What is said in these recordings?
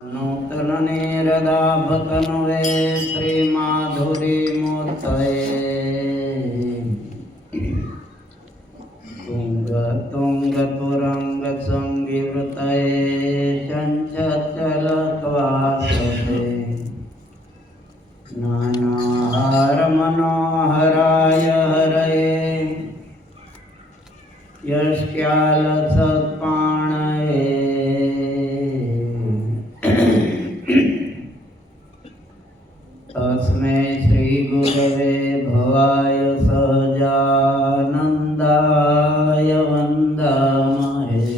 नूतन निरदाभतनुवे श्रीमाधुरीमूर्तये तुङ्गतुङ्गतुरङ्गसङ्गीवृतये चञ्चलत्वासते नानाहारमनोहराय हरये यस्यालसत्पाणये तस्मै श्री गुरवे भवाय सहजानन्दाय वन्दामहे।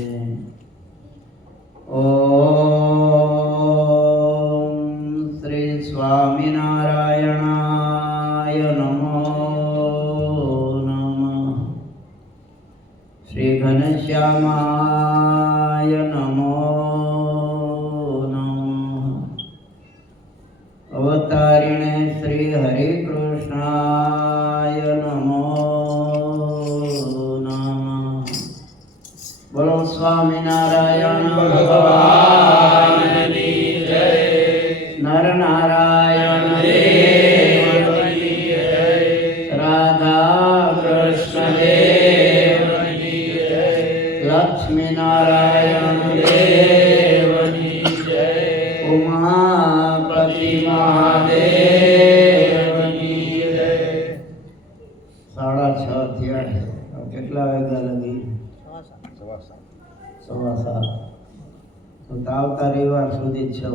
ॐ श्री स्वामिनारायणाय नमो नमः। श्री घनश्यामाय नमो अवतारिणे श्री हरिकृष्णाय नमो नमः। बोलो स्वामिनारायण भगवान की जय। नर नारायण देव की जय। राधा कृष्ण देव की जय। लक्ष्मी नारायण देव की जय। उमापति महादेव की जय। 6:30 થયા છે. કેટલા વાગ્યા લગી? 7:15. તો આવતા રવિવાર સુધી જ છો.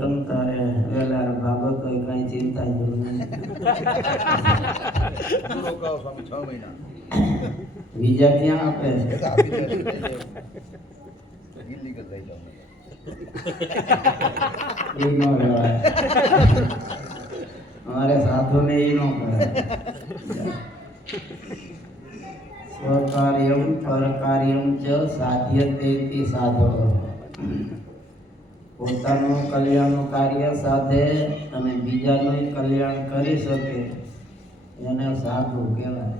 તમ તારે વેલા ભાગો તો કઈ ચિંતા જ નહીં. બીજા ક્યાં આપે છે? हमारे साधु ने ही नो करा। स्वकार्यम परकार्यम च साध्यते इति साधो। પોતાનું કલ્યાણનું કાર્ય સાધે અને બીજાનું કલ્યાણ કરી શકે એને સાધુ કહેવાય.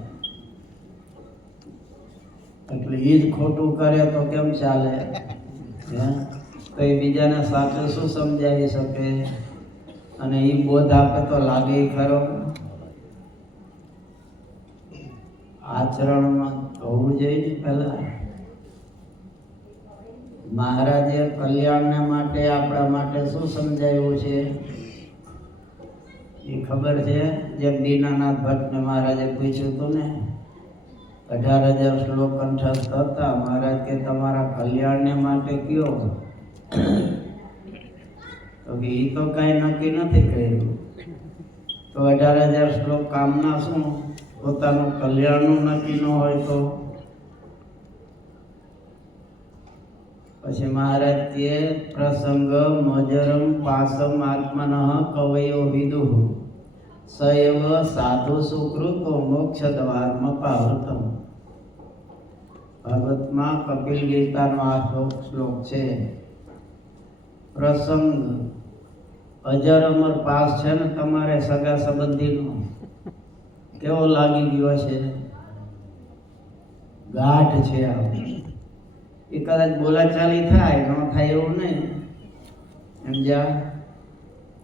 એટલે ઈ જ ખોટું કરે તો કેમ ચાલે? કઈ બીજાને સાચું શું સમજાવી શકે? અને એ બોધ આપે તો લાગે ખરો. આચરણમાં હોવું જોઈએ. પહેલા મહારાજે કલ્યાણને માટે આપણા માટે શું સમજાવ્યું છે એ ખબર છે? જેમ દીનાનાથ ભટ્ટને મહારાજે પૂછ્યું હતું ને, 18,000 શ્લોક કંઠસ્થ હતા. મહારાજ કે તમારા કલ્યાણને માટે કયો? તો કે એ તો કાંઈ નક્કી નથી કર્યું. તો 18,000 શ્લોક કામના શું? પોતાનું કલ્યાણનું નક્કી ન હોય તો? પછી મહારાજ કે પ્રસંગ મજરમ પાસમ આત્મનઃ કવયો વિદુઃ સએવ સાધુ સુકૃતો મોક્ષ દ્વારમ પાવૃતમ. ભાગવતમાં કપિલ ગીતાનો આ શ્લોક છે. પ્રસંગ અજર અમર પાસ છે ને તમારે સગા સંબંધીનો કેવો લાગી ગયો છે? ગાઢ છે. એ કદાચ બોલાચાલી થાય ન થાય એવું નહીં. સમજ્યા?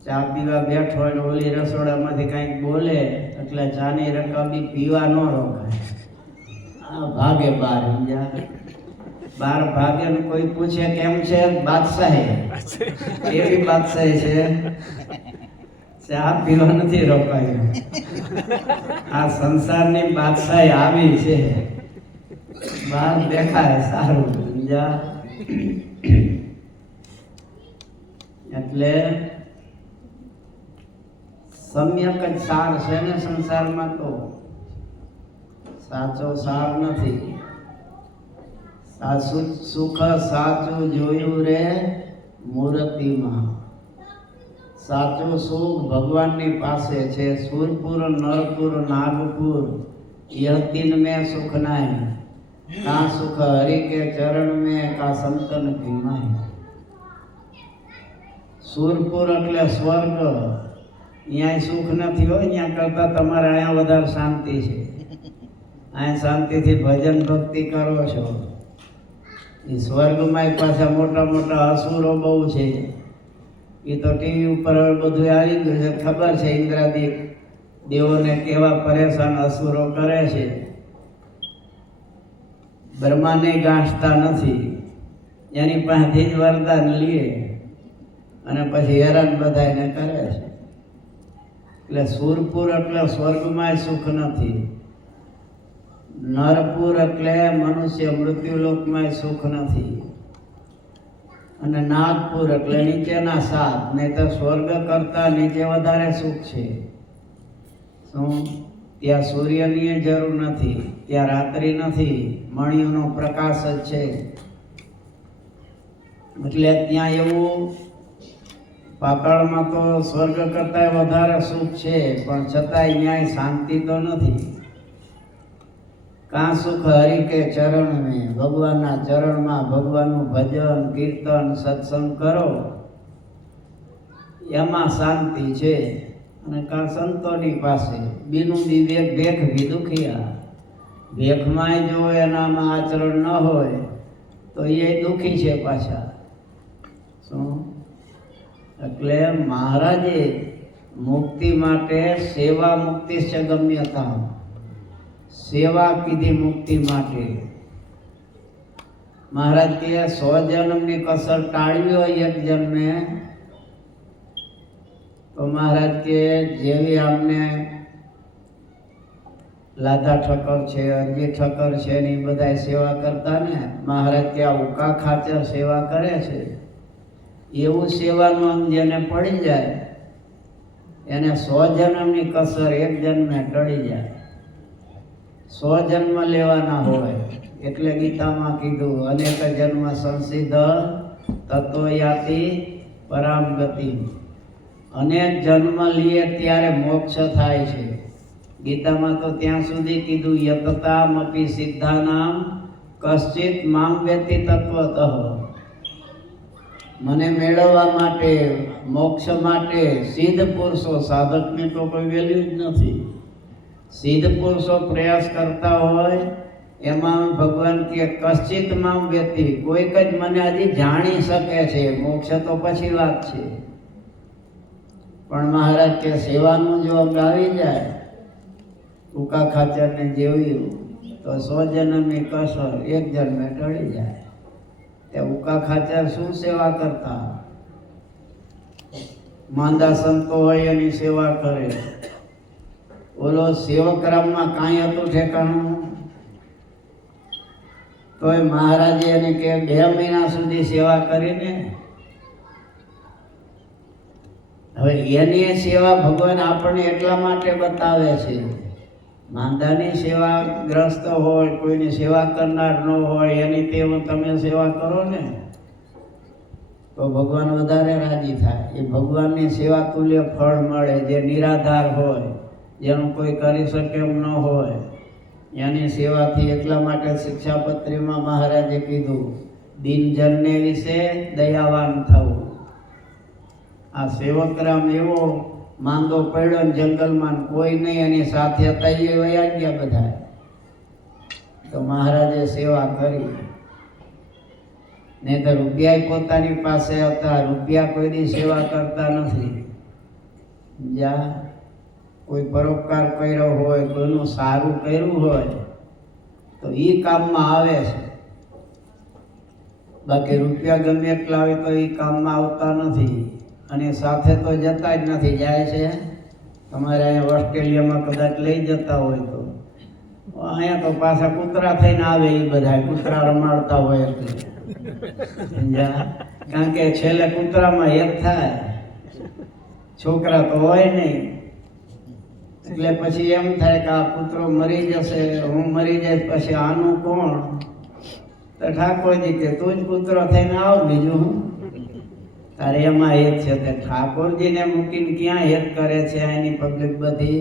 ચા પીવા બેઠો હોય ને ઓલી રસોડામાંથી કંઈક બોલે એટલે ચાની રકાબી પીવા ન રોકાય. આ ભાગે બાર. સમજ્યા? બાર ભાગે કોઈ પૂછે કેમ છે? બાદશાહી એવી બાદશાહી છે, ચા પીવા નથી રોકાયું. આ સંસારની બાદશાહી આવી છે. બાર દેખાય સારું. સમજ્યા? એટલે સમ્યક જ સાર છે ને સંસારમાં. તો સાચો સાર નથી. સુખ સાચું જોયું રે મૂર્તિમાં. સાચું સુખ ભગવાનની પાસે છે. સુરપુર નરપુર નાગપુર યતીન में सुख नहीं, का सुख हरि के चरण में का संतन की नहीं. સુરપુર એટલે સ્વર્ગ. અહીંયા સુખ નથી હોય. અહીંયા કરતા તમારે અહીંયા વધારે શાંતિ છે. અહીંયા શાંતિથી ભજન ભક્તિ કરો છો. એ સ્વર્ગમાં પાછા મોટા મોટા અસુરો બહુ છે. એ તો ટીવી ઉપર હવે બધું આવી ગયું છે, ખબર છે ઇન્દ્રાદી દેવોને કેવા પરેશાન અસુરો કરે છે. બ્રહ્માને ગાંઠતા નથી, એની પાસેથી જ વરદાન લે અને પછી હેરાન બધાને કરે છે. એટલે સુરપુર એટલે સ્વર્ગમાં સુખ નથી, નરપુર એટલે મનુષ્ય મૃત્યુલોકમાં સુખ નથી, અને નાગપુર એટલે નીચેના સાત, નહીં તો સ્વર્ગ કરતા નીચે વધારે સુખ છે. શું? ત્યાં સૂર્યની જરૂર નથી, ત્યાં રાત્રિ નથી, મણિઓનો પ્રકાશ જ છે. એટલે ત્યાં એવું પાતાળમાં તો સ્વર્ગ કરતા વધારે સુખ છે, પણ છતાંય ન્યાય શાંતિ તો નથી. કાં સુખ હરિ કે ચરણ મેં, ભગવાનના ચરણમાં ભગવાનનું ભજન કીર્તન સત્સંગ કરો એમાં શાંતિ છે. અને કાં સંતોની પાસે બીનું વિવેક ભેખ ભી દુખિયા, ભેખમાંય જો એનામાં આચરણ ન હોય તો એ દુખી છે પાછા. શું? એટલે મહારાજે મુક્તિ માટે સેવા મુક્તિ સગમ્યતા, સેવા કીધી મુક્તિ માટે. મહારાજ કે 100 જન્મની કસર ટાળવી હોય એક જન્મે તો મહારાજ કે જેવી આમને લાધા ઠક્કર છે, અરજી ઠક્કર છે ને એ બધા સેવા કરતા ને, મહારાજ કે આ ઉકા ખાચર સેવા કરે છે, એવું સેવાનું અંગ જેને પડી જાય એને 100 જન્મની કસર એક જન્મે ટળી જાય. 100 જન્મ લેવાના હોય એટલે ગીતામાં કીધું અનેક જન્મ સંસિદ્ધ તત્વ યાતિ પરામ ગતિ. અનેક જન્મ લઈએ ત્યારે મોક્ષ થાય છે. ગીતામાં તો ત્યાં સુધી કીધું યતતામપી સિદ્ધાનામ કશ્ચિત મામ વેત્તિ તત્વતઃ. મને મેળવવા માટે, મોક્ષ માટે સિદ્ધ પુરુષો, સાધકની તો કોઈ વેલ્યુ જ નથી. સિદ્ધ પુરુષો પ્રયાસ કરતા હોય એમાં ભગવાન કે કશ્ચિત મામ વેત્તિ, કોઈક જ મને હજી જાણી શકે છે, મોક્ષ તો પછી વાત છે. પણ મહારાજ કે સેવાનું જો અંગ આવી જાય ઉકા ખાચરને જેવ્યું તો 100 જન્મની કસર એક જન્મે ટળી જાય. તે ઉકા ખાચર શું સેવા કરતા? માંદા સંતો હોય એની સેવા કરે. ઓલો સેવકરામમાં કાંઈ હતું ઠેકાણું? તોય મહારાજે એને કે 2 મહિના સુધી સેવા કરીને. હવે એની સેવા ભગવાન આપણને એટલા માટે બતાવે છે, માંદાની સેવા ગ્રસ્ત હોય, કોઈની સેવા કરનાર ન હોય, એની તેવું તમે સેવા કરો ને તો ભગવાન વધારે રાજી થાય. એ ભગવાનની સેવા તુલ્ય ફળ મળે. જે નિરાધાર હોય, જેનું કોઈ કરી શકે એમ ન હોય, એની સેવાથી. એટલા માટે શિક્ષાપત્રીમાં મહારાજે કીધું દિનજનને વિશે દયાવાન થવું. આ સેવકરામ એવો માંદો પડ્યો ને જંગલમાં, કોઈ નહીં એની સાથે હતા, એ વયા ગયા બધા. તો મહારાજે સેવા કરી. નહીં તો રૂપિયા પોતાની પાસે હતા, રૂપિયા કોઈની સેવા કરતા નથી. જ્યાં કોઈ પરોપકાર કર્યો હોય, કોઈનું સારું કર્યું હોય તો એ કામમાં આવે છે. બાકી રૂપિયા ગમે એટલા આવે તો એ કામમાં આવતા નથી. અને સાથે તો જતા જ નથી. જાય છે તમારે અહીંયા ઓસ્ટ્રેલિયામાં કદાચ લઈ જતા હોય તો અહીંયા તો પાછા કૂતરા થઈને આવે. એ બધા કૂતરા રમાડતા હોય એટલે કારણ કે છેલ્લે કૂતરામાં એક થાય, છોકરા તો હોય નહીં. એટલે પછી એમ થાય કે આ કૂતરો મરી જશે, હું મરી જાય પછી આનું કોણ? તો ઠાકોરજી કે તું જ કૂતરો થઈને આવ, બીજું હું? તારે એમાં હેત છે. તે ઠાકોરજીને મૂકીને ક્યાં હેત કરે છે એની પબ્લિક બધી?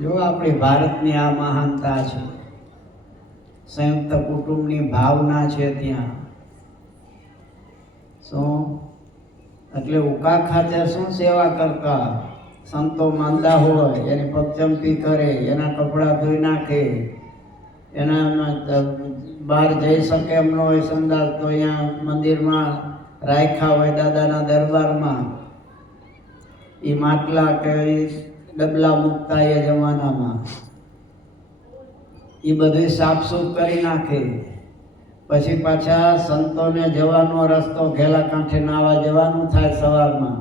જો આપણી ભારતની આ મહાનતા છે, સંયુક્ત કુટુંબની ભાવના છે ત્યાં. શું? એટલે ઉકા ખાચર શું સેવા કરતા? સંતો માંદા હોય એની પગચંપી કરે, એના કપડાં ધોઈ નાખે, એના બહાર જઈ શકે એમ ન હોય સંદાસ તો અહીંયા મંદિરમાં રાખ્યા હોય દાદાના દરબારમાં. એ માટલા કે ડબલા મૂકતા એ જમાનામાં એ બધું સાફસૂફ કરી નાખે. પછી પાછા સંતોને જવાનો રસ્તો ઘેલા કાંઠે નાવા જવાનું થાય સવારમાં.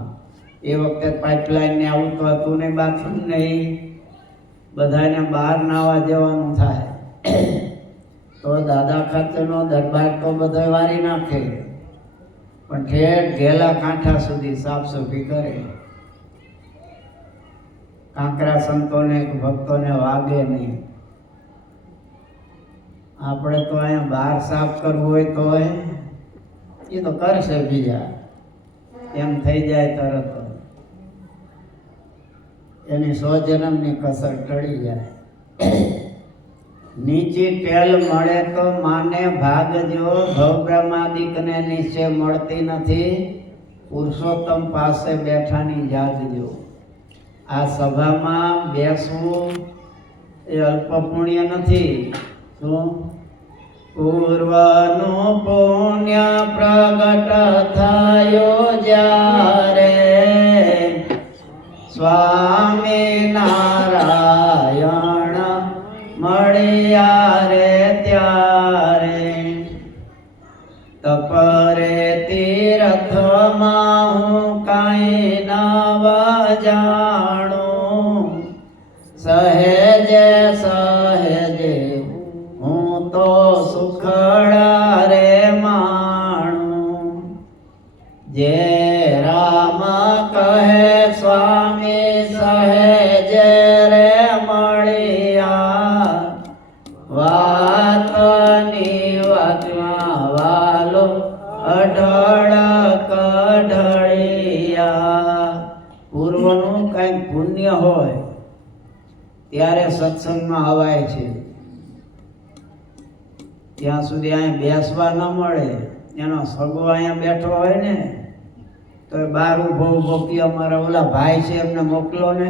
એ વખતે પાઇપલાઇન ને આવું તો હતું ને, બાથરૂમ નહીં, બધાને બહાર નાવા જવાનું થાય. તો દાદા ખાતરનો દરબાર તો બધો વારી નાખે, પણ ઠેઠ ઘેલા કાંઠા સુધી સાફસૂફી કરે. કાંકરા સંતોને ભક્તોને વાગે નહીં. આપણે તો અહીંયા બહાર સાફ કરવું હોય તો એ તો કરશે બીજા, એમ થઈ જાય તરત એની 100 જન્મની કસર ટળી જાય. નીચી ટેલ મળે તો માને ભાગજો, ભવબ્રહ્માદિકને નીચે મળતી નથી, પુરુષોત્તમ પાસે બેઠાની જાગજો. આ સભામાં બેસવું એ અલ્પ પુણ્ય નથી. શું? પૂર્વનું પુણ્ય પ્રગટ થયો જ્યારે, સ્વામી નારાયણ મળ્યા રે ત્યારે, તપરે તીર્થમાં હું કાંઈ નવ જાણું, સહેજે સહેજે હું તો સુખડા રે માણું. જે રામ કહે સ્વામી સહેજે રે મળ્યા, વાતની વાતમાં વાલો અઢળ કઢળિયા. પૂર્વનું કંઈક પુણ્ય હોય ત્યારે સત્સંગમાં અવાય છે. ત્યાં સુધી અહીંયા બેસવા ન મળે. એનો સગો અહીંયા બેઠો હોય ને તો બહાર ઊભો ઊભો કે અમારા ઓલા ભાઈ છે એમને મોકલો ને,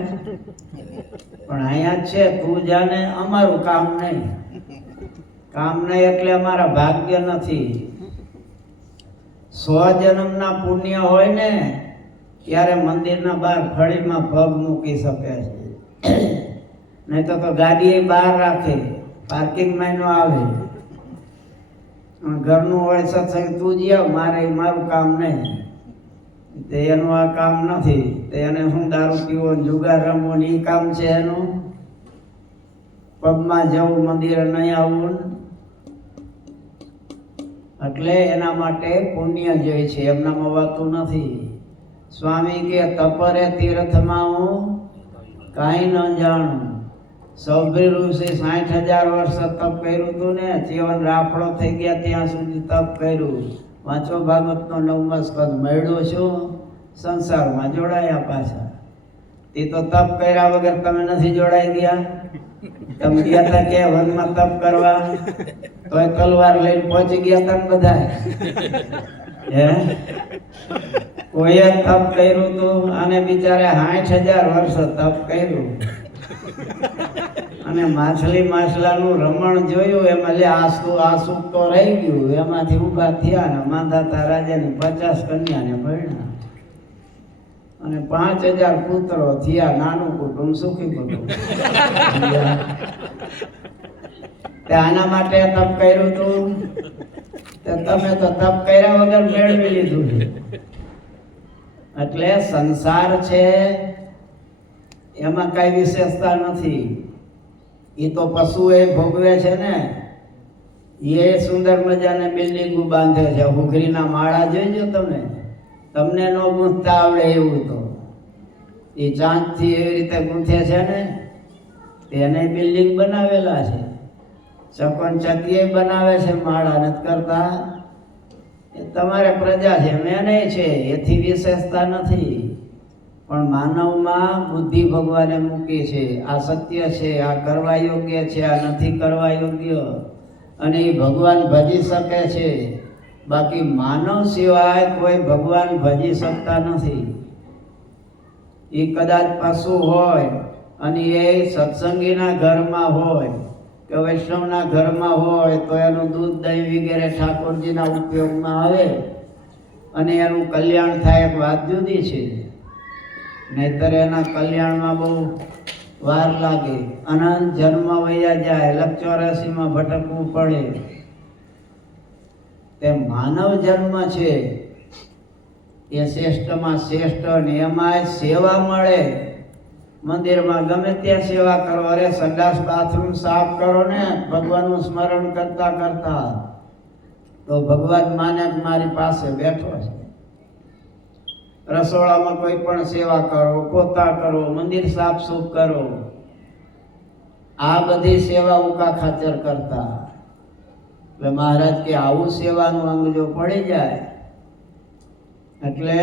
પણ અહીંયા જ છે, તું જાને, અમારું કામ નહીં. કામ નહીં એટલે અમારા ભાગ્ય નથી. 100 જન્મના પુણ્ય હોય ને ત્યારે મંદિરના બહાર ફળીમાં પગ મૂકી શકે છે. નહીં તો ગાડી બહાર રાખે, પાર્કિંગમાં ન આવે. ઘરનું હોય સત્સંગ, તું જ આવ, મારું કામ નહીં. તે એનું આ કામ નથી. તે એને શું દારૂ પીવો, જુગાર રમવો ને એ કામ છે એનું. પગમાં જવું, મંદિરે નહીં આવવું. એટલે એના માટે પુણ્ય જોઈએ છે, એમનામાં વાતું નથી. સ્વામી કે તપરે તીર્થમાં હું કાંઈ ન જાણું. સૌભી ઋષિ 60,000 વર્ષ તપ કર્યું હતું ને, જીવન રાફડો થઈ ગયા ત્યાં સુધી તપ કર્યું. વાંચો ભાગવતનો 9મો સ્કંદ. મળ્યો છું સંસારમાં જોડાયા પાછા. તે તો તપ કર્યા વગર તમે નથી જોડાઈ ગયા. તમે ગયા હતા કે વનમાં તપ કરવા, તોય તલવાર લઈને પહોંચી ગયા હતા ને બધા. હે, કોઈએ તપ કર્યું હતું અને બિચારે 60,000 વર્ષ તપ કર્યું. અને માછલાનું રમણ જોયું, એમાં લે આસુ તો રહી ગયું. એમાંથી ઊભા થયા ને માંધાતા રાજાની 50 કન્યાને પરણ્યા અને 5,000 પુત્રો થયા. નાનું કુટુંબ સુખી કુટુંબ. આના માટે તપ કર્યું હતું. તમે તો તપ કર્યા વગર મેળવી લીધું. એટલે સંસાર છે એમાં કઈ વિશેષતા નથી. એ તો પશુ એ ભોગવે છે ને. એ સુંદર મજાને બિલ્ડિંગો બાંધે છે, હુઘરીના માળા જોઈજો તમે. તમને ન ગૂંથતા આવડે એવું તો એ ચાંદથી એવી રીતે ગૂંથે છે ને. તેને બિલ્ડિંગ બનાવેલા છે, ચકોન ચકીએ બનાવે છે માળા નથી કરતા. એ તમારે પ્રજા છે, મેને છે, એથી વિશેષતા નથી. પણ માનવમાં બુદ્ધિ ભગવાને મૂકી છે. આ સત્ય છે, આ કરવા યોગ્ય છે, આ નથી કરવા યોગ્ય. અને એ ભગવાન ભજી શકે છે. બાકી માનવ સિવાય કોઈ ભગવાન ભજી શકતા નથી. એ કદાચ પશુ હોય અને એ સત્સંગીના ઘરમાં હોય કે વૈષ્ણવના ઘરમાં હોય તો એનું દૂધ દહીં વગેરે ઠાકોરજીના ઉપયોગમાં આવે અને એનું કલ્યાણ થાય, એક વાત જુદી છે. નહીતર એના કલ્યાણમાં બહુ વાર લાગે, અનંત જન્મ વયા જાય, લખ 84માં ભટકવું પડે. તે માનવ જન્મ છે એ શ્રેષ્ઠમાં શ્રેષ્ઠ, ને એમાં સેવા મળે. મંદિરમાં ગમે ત્યાં સેવા કરો, અરે સંડાસ બાથરૂમ સાફ કરો ને ભગવાનનું સ્મરણ કરતા કરતા, તો ભગવાન માને કે મારી પાસે બેઠો છે. રસોડામાં કોઈ પણ સેવા કરો, પોતા કરો, મંદિર સાફ સૂફ કરો, આ બધી સેવા ઉકા ખાતર કરતા. એટલે મહારાજ કે આવું સેવાનું અંગ જો પડી જાય એટલે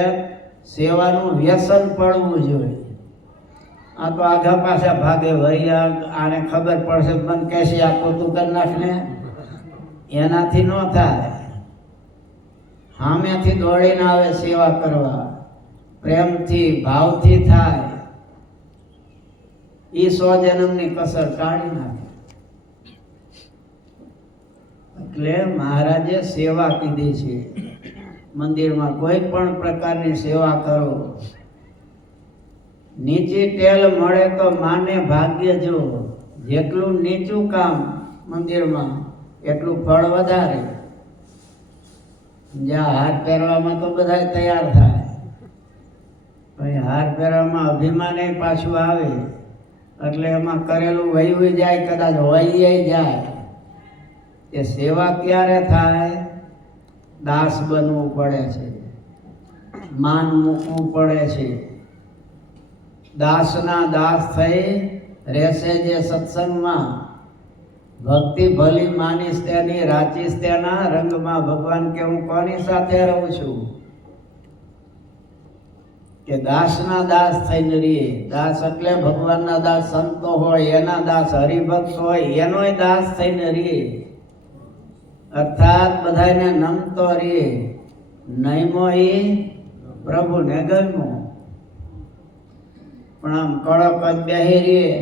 સેવાનું વ્યસન પડવું જોઈએ. આ તો આઘા પાછા ભાગે વરિયા, આને ખબર પડશે મને કહેશે આ પોતું કરી નાખ ને, એનાથી ન થાય. સામેથી દોડીને આવે સેવા કરવા, પ્રેમથી ભાવથી થાય, એ 100 જન્મની કસર કાઢી નાખે. એટલે મહારાજે સેવા કીધી છે. મંદિરમાં કોઈ પણ પ્રકારની સેવા કરો. નીચી ટેલ મળે તો માને ભાગ્ય જો. જેટલું નીચું કામ મંદિરમાં એટલું ફળ વધારે. જ્યાં હાર પહેરવામાં તો બધા તૈયાર થાય, ભાઈ હાર પહેરવામાં અભિમાન પાછું આવે એટલે એમાં કરેલું વહી જાય, કદાચ વહી જાય. એ સેવા ક્યારે થાય? દાસ બનવું પડે છે, માન મૂકવું પડે છે. દાસના દાસ થઈ રહેશે જે સત્સંગમાં, ભક્તિ ભલી માનીશ તેની રાચીશ તેના રંગમાં. ભગવાન કે હું કોની સાથે રહું છું? કે દાસના દાસ થઈને રહીએ. દાસ એટલે ભગવાનના દાસ, સંતો હોય એના દાસ, હરિભક્ત હોય એનોય દાસ થઈને રહીએ. અર્થાત બધાને નમતો રહીએ. નયમો એ પ્રભુને ગમ્યો. પણ આમ કડક જ બેહી રહીએ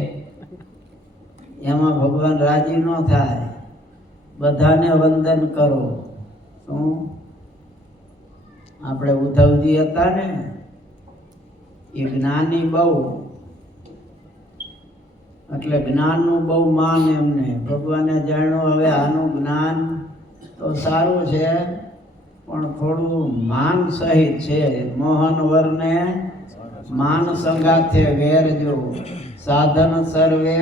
એમાં ભગવાન રાજી ન થાય. બધાને વંદન કરો. શું આપણે ઉદ્ધવજી હતા ને, એ જ્ઞાની બહુ, એટલે જ્ઞાનનું બહુ માન એમને. ભગવાને જાણ્યું હવે આનું જ્ઞાન તો સારું છે પણ થોડું માન સહિત છે. મોહન વરને માન સંગાથે વેરજો, સાધન સર્વે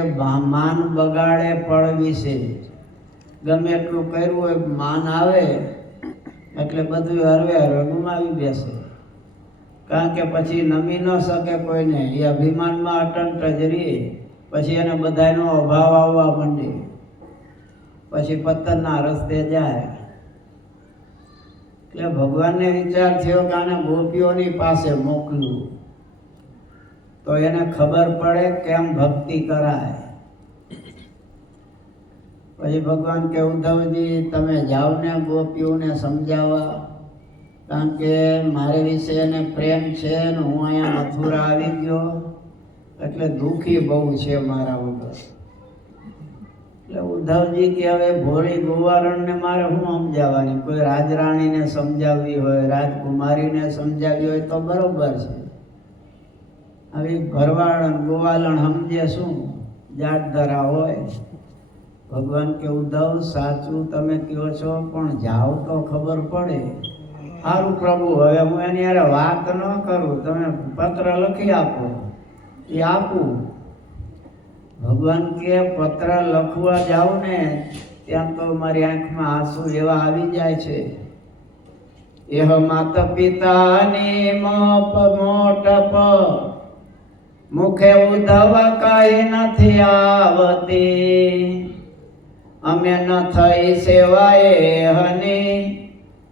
માન બગાડે પડવી છે. ગમે એટલું કર્યું હોય માન આવે એટલે બધું હરવે હરવે ગુમાવી બેસે. કારણ કે પછી નમી ન શકે કોઈને, એ અભિમાનમાં અટંટ જ રહે. પછી એને બધાનો અભાવ આવવા માંડે, પછી પતનના રસ્તે જાય. એટલે ભગવાનને વિચાર થયો કે આને ગોપીઓની પાસે મોકલું તો એને ખબર પડે કેમ ભક્તિ કરાય. પછી ભગવાન કે ઉદ્ધવજી તમે જાઓ ને ગોપીઓને સમજાવવા, કારણ કે મારી વિશે એને પ્રેમ છે ને હું અહીંયા મથુરા આવી ગયો એટલે દુઃખી બહુ છે મારા વગર. એટલે ઉદ્ધવજી કે હવે ભોળી ગોવારણને મારે શું સમજાવવાની? કોઈ રાજરાણીને સમજાવવી હોય, રાજકુમારીને સમજાવવી હોય તો બરોબર છે. આવી ભરવાડ ગોવાલણ સમજે શું? જાત ધરા હોય. ભગવાન કે ઉદ્ધવ સાચું તમે કહો છો પણ જાઓ તો ખબર પડે. સારું પ્રભુ, હવે હું એની યારે વાત ન કરું, તમે પત્ર લખી આપો, એ આપું. ભગવાન કે પત્ર લખવા જાઉં ને ત્યાં તો મારી આંખમાં આંસુ એવા આવી જાય છે. એહ માતા પિતાની મોટપ મુખે ઉદ્ધવ કઈ નથી આવતી, અમે ન થઈ સેવાએ હની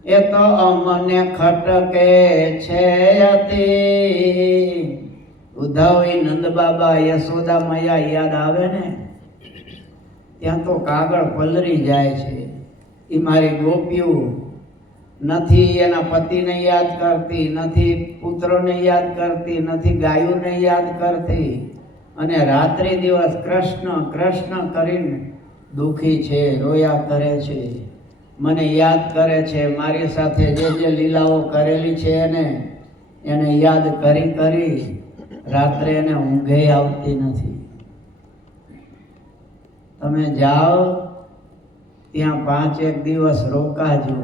એ તો અમને ખટકે છે અતિ. ઉદ્ધવ નંદ બાબા યશોદા મૈયા યાદ આવે ને ત્યાં તો કાગળ પલરી જાય છે. એ મારી ગોપીઓ નથી એના પતિને યાદ કરતી, નથી પુત્રોને યાદ કરતી, નથી ગાયોને યાદ કરતી, અને રાત્રિ દિવસ કૃષ્ણ કૃષ્ણ કરીને દુઃખી છે, રોયા કરે છે, મને યાદ કરે છે, મારી સાથે જે લીલાઓ કરેલી છે એને યાદ કરી કરી રાત્રે એને ઊંઘે આવતી નથી. તમે જાઓ ત્યાં 5 દિવસ રોકાજો.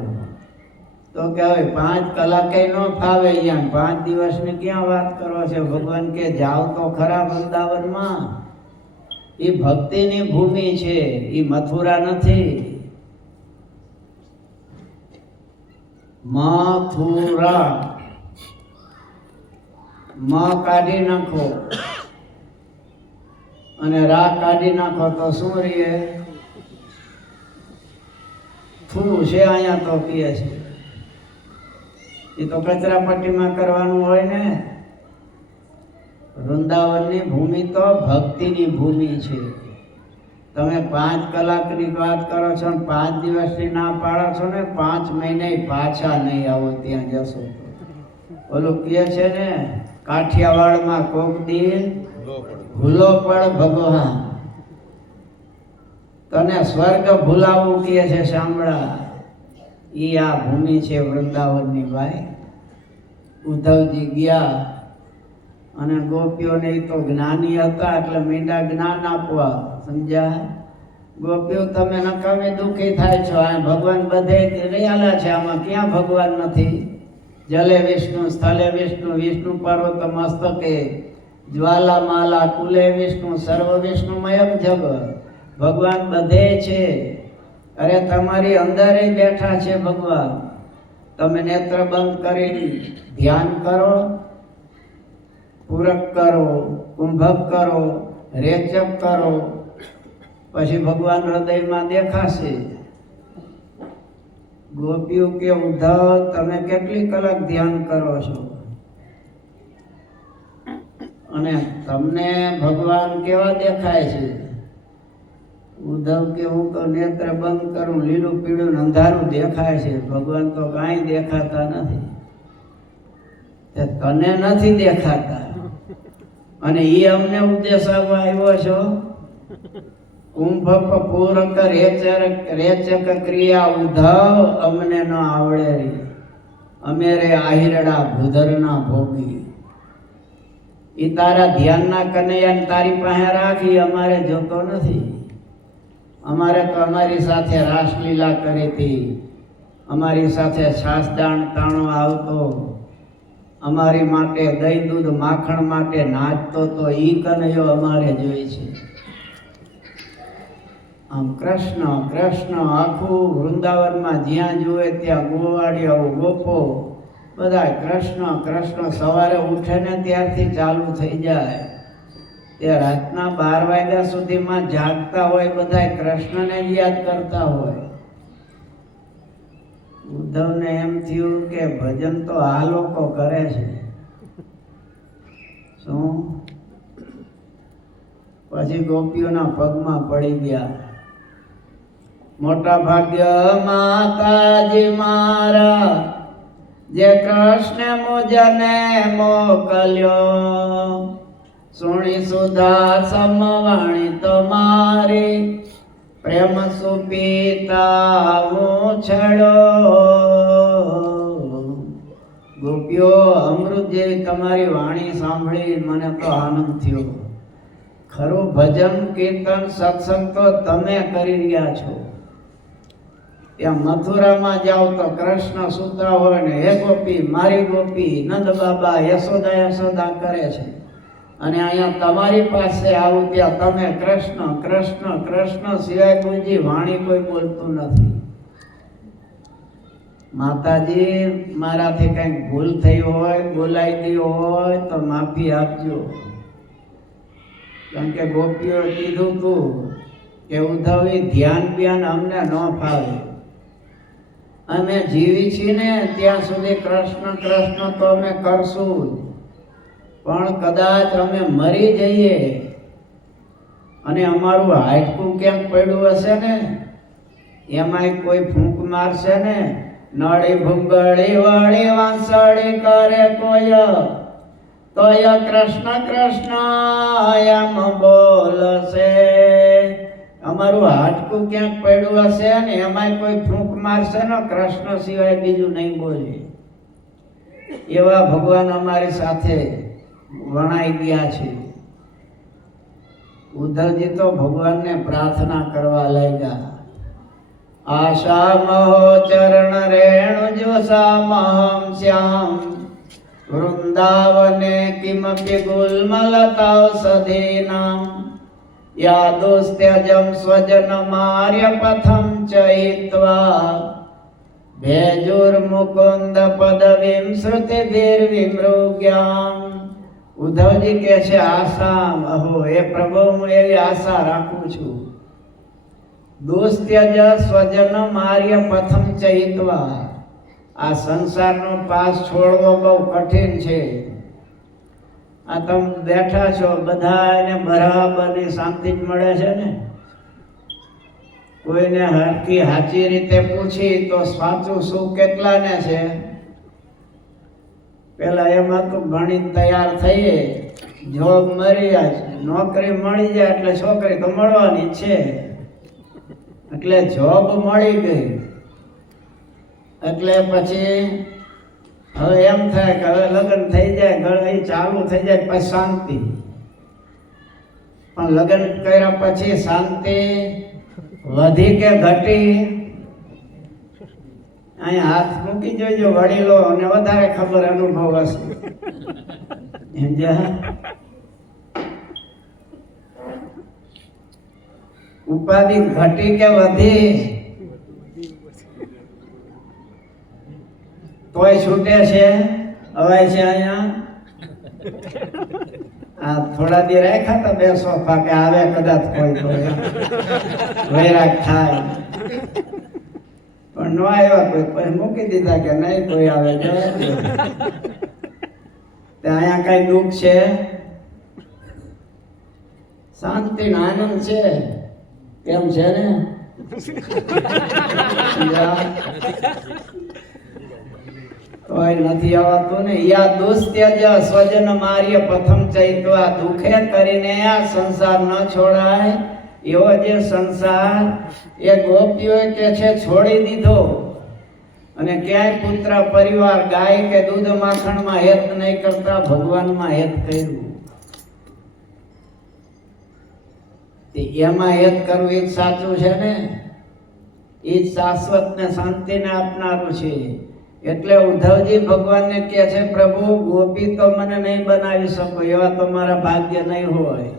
તો કે હવે 5 કલાકે ન ફાવે, અહીંયા 5 દિવસની ક્યાં વાત કરો છો? ભગવાન કે જાઓ તો ખરા વૃંદાવનમાં. એ ભક્તિની ભૂમિ છે, એ મથુરા નથી. મથુરા મ કાઢી નાખો અને રા કાઢી નાખો તો શું રહે? થૂ છે. અહીંયા તો કહે છે એ તો કચરા પટ્ટીમાં કરવાનું હોય ને. વૃંદાવનની ભૂમિ તો ભક્તિની ભૂમિ છે. તમે 5 કલાકની વાત કરો છો ને 5 દિવસની ના પાડો છો ને 5 મહિને પાછા નહીં આવો ત્યાં જશો. ઓલું કહે છે ને કાઠિયાવાડમાં કોક દી ભૂલો પડ ભગવાન, તને સ્વર્ગ ભૂલાવું કહે છે. સાંભળા, ઈ આ ભૂમિ છે વૃંદાવનની. ભાઈ ઉદ્ધવજી ગયા અને ગોપીઓને તો જ્ઞાની હતા એટલે મીંડા જ્ઞાન આપવા. સમજ્યા? ગોપીઓ તમે નકામી દુઃખી થાય છો, આ ભગવાન બધે રહેલા છે, આમાં ક્યાં ભગવાન નથી? જલે વિષ્ણુ, સ્થલે વિષ્ણુ, વિષ્ણુ પર્વત મસ્તકે, જ્વાલામાલા કુલે વિષ્ણુ, સર્વ વિષ્ણુમયમ જગત. ભગવાન બધે છે. અરે તમારી અંદર બેઠા છે ભગવાન. તમે નેત્ર બંધ કરી ધ્યાન કરો, પૂરક કરો, કુંભક કરો, રેચક કરો, પછી ભગવાન હૃદયમાં દેખાશે. ગોપીઓ કે ઉદ્ધવ તમે કેટલી કલાક ધ્યાન કરો છો અને તમને ભગવાન કેવા દેખાય છે? ઉદ્ધવ કે હું તો નેત્ર બંધ કરું, લીલું પીળું અંધારું દેખાય છે, ભગવાન તો કાંઈ દેખાતા નથી. તને નથી દેખાતા અને એ અમને ઉપદેશ આપવા આવ્યો છો? કુંભક પૂરક રેચક ક્રિયા ઉદ્ધવ અમને ન આવડે રી, અમે રે આહિરડા ભૂધરના ભોગી. એ તારા ધ્યાનના કનૈયાને તારી પાસે રાખી, અમારે જોતો નથી. અમારે તો અમારી સાથે રાસલીલા કરી હતી, અમારી સાથે છાસદાણ તાણો આવતો, અમારી માટે દહીં દૂધ માખણ માટે નાચતો, તો ઈ કનૈયો અમારે જોઈ છે. આમ કૃષ્ણ કૃષ્ણ આખું વૃંદાવનમાં જ્યાં જુએ ત્યાં ગોવાળિયાઓ ગોપો બધા કૃષ્ણ કૃષ્ણ. સવારે ઉઠે ને ત્યારથી ચાલુ થઈ જાય, તે રાતના 12 વાગ્યા સુધીમાં જાગતા હોય, બધા કૃષ્ણને જ યાદ કરતા હોય. ઉદ્ધવને એમ થયું કે ભજન તો આ લોકો કરે છે. શું? પછી ગોપીઓના પગમાં પડી ગયા. મોટા ભાગ્ય માતાજી મારા, જે કૃષ્ણ મુજને મોકલ્યો, સુણી સુધા સમવાણી તમારી, પ્રેમ સુપીતા હું છડો. ગોપીઓ, અમૃત જેવી તમારી વાણી સાંભળી મને તો આનંદ થયો. ખરું ભજન કીર્તન સત્સંગ તો તમે કરી રહ્યા છો. ત્યાં મથુરામાં જાઓ તો કૃષ્ણ સૂતા હોય ને હે ગોપી મારી ગોપી, નંદ બાબા યશોદા યશોદા કરે છે. અને અહીંયા તમારી પાસે આવું ત્યાં તમે કૃષ્ણ કૃષ્ણ કૃષ્ણ સિવાય કોઈજી વાણી કોઈ બોલતું નથી. માતાજી, મારાથી કંઈક ભૂલ થઈ હોય, બોલાઈ ગઈ હોય તો માફી આપજો. કેમ કે ગોપીઓ કીધું તું કે ઉદ્ધવ ધ્યાન બ્યાન અમને ન ફાવે, અમે જીવી છીએ ને ત્યાં સુધી કૃષ્ણ કૃષ્ણ તો અમે કરશું, પણ કદાચ અમે મરી જઈએ અને અમારું હાડકું ક્યાંક પડ્યું હશે ને, એમાંય કોઈ ફૂંક મારશે ને, નળી ભૂંગળી વાળી વાંસળી કરે કોઈ, તોય કૃષ્ણ કૃષ્ણ એમ બોલશે. અમારું હાડકું ક્યાંક પડ્યું હશે ને એમાંય કોઈ ફૂંક મારશે ને કૃષ્ણ સિવાય બીજું નહીં બોલે. એવા ભગવાન અમારી સાથે વણાઈ ગયા છે. ઉદ્ધવજી તો ભગવાનને પ્રાર્થના કરવા લાગ્યા. આશા મહો ચરણ રેણુ જોસામહમ શ્યામ વૃંદાવને કિમપી ગુલ્મલતાૌષધીનામ યાદોસ્ત્યજમ સ્વજન માર્ય પથમ ચયિત્વા ભેજુર્મુકુંદ પદવીમ શ્રુતિભિર્વિમૃગ્યામ. ઉદ્ધવજી કહે છે આશા અહો એ પ્રભુ હું એવી આશા રાખું છું. દોસ્ત્યજ સ્વજન માર્ય પથમ ચયિત્વા. આ સંસારનો પાસ છોડવો બહુ કઠિન છે. આ તમે બેઠા છો બધાને બરાબરની શાંતિ જ મળે છે ને. કોઈને હરખી સાચી રીતે પૂછી તો સાચું સુખ કેટલાને છે. પેલા એમાં તો ભણી તૈયાર થઈએ, જોબ મળી જાય, નોકરી મળી જાય એટલે છોકરી તો મળવાની છે. એટલે જોબ મળી ગઈ એટલે પછી હવે એમ થાય કે હવે લગ્ન થઈ જાય, ઘર ચાલુ થઈ જાય પછી શાંતિ. પણ લગ્ન કર્યા પછી શાંતિ વધી કે ઘટી? અહીંયા હાથ મૂકી જોજો વડીલો અને વધારે ખબર અનુભવ હશે. ઉપાધિ ઘટી કે વધી? તોય છૂટે છે, અવાય છે. અહીંયા આ થોડા દી રાખ્યા હતા બે સોફા કે આવે કદાચ કોઈ તો વૈરાગ થાય, પણ ન આવ્યા કોઈ. પછી મૂકી દીધા કે નહીં કોઈ આવે. અહીંયા કઈ દુઃખ છે? શાંતિ ને આનંદ છે. કેમ છે ને? કોઈ નથી આવતું ને. યા દુસ્ત્યજ સ્વજન માર્ય પ્રથમ ચૈત્વા. દુખે કરીને આ સંસાર ન છોડાય. એવો જે સંસાર એ ગોપીઓ કે છે છોડી દીધો અને ક્યાંય પુત્ર પરિવાર ગાય કે દૂધ માખણમાં હેત નહીં કરતા ભગવાનમાં હેત કર્યું. એમાં હેત કરવું એ જ સાચું છે ને. એ જ શાશ્વત ને શાંતિને આપનારું છે. એટલે ઉદ્ધવજી ભગવાનને કહે છે પ્રભુ ગોપી તો મને નહીં બનાવી શકો, એવા તો મારા ભાગ્ય નહીં હોય.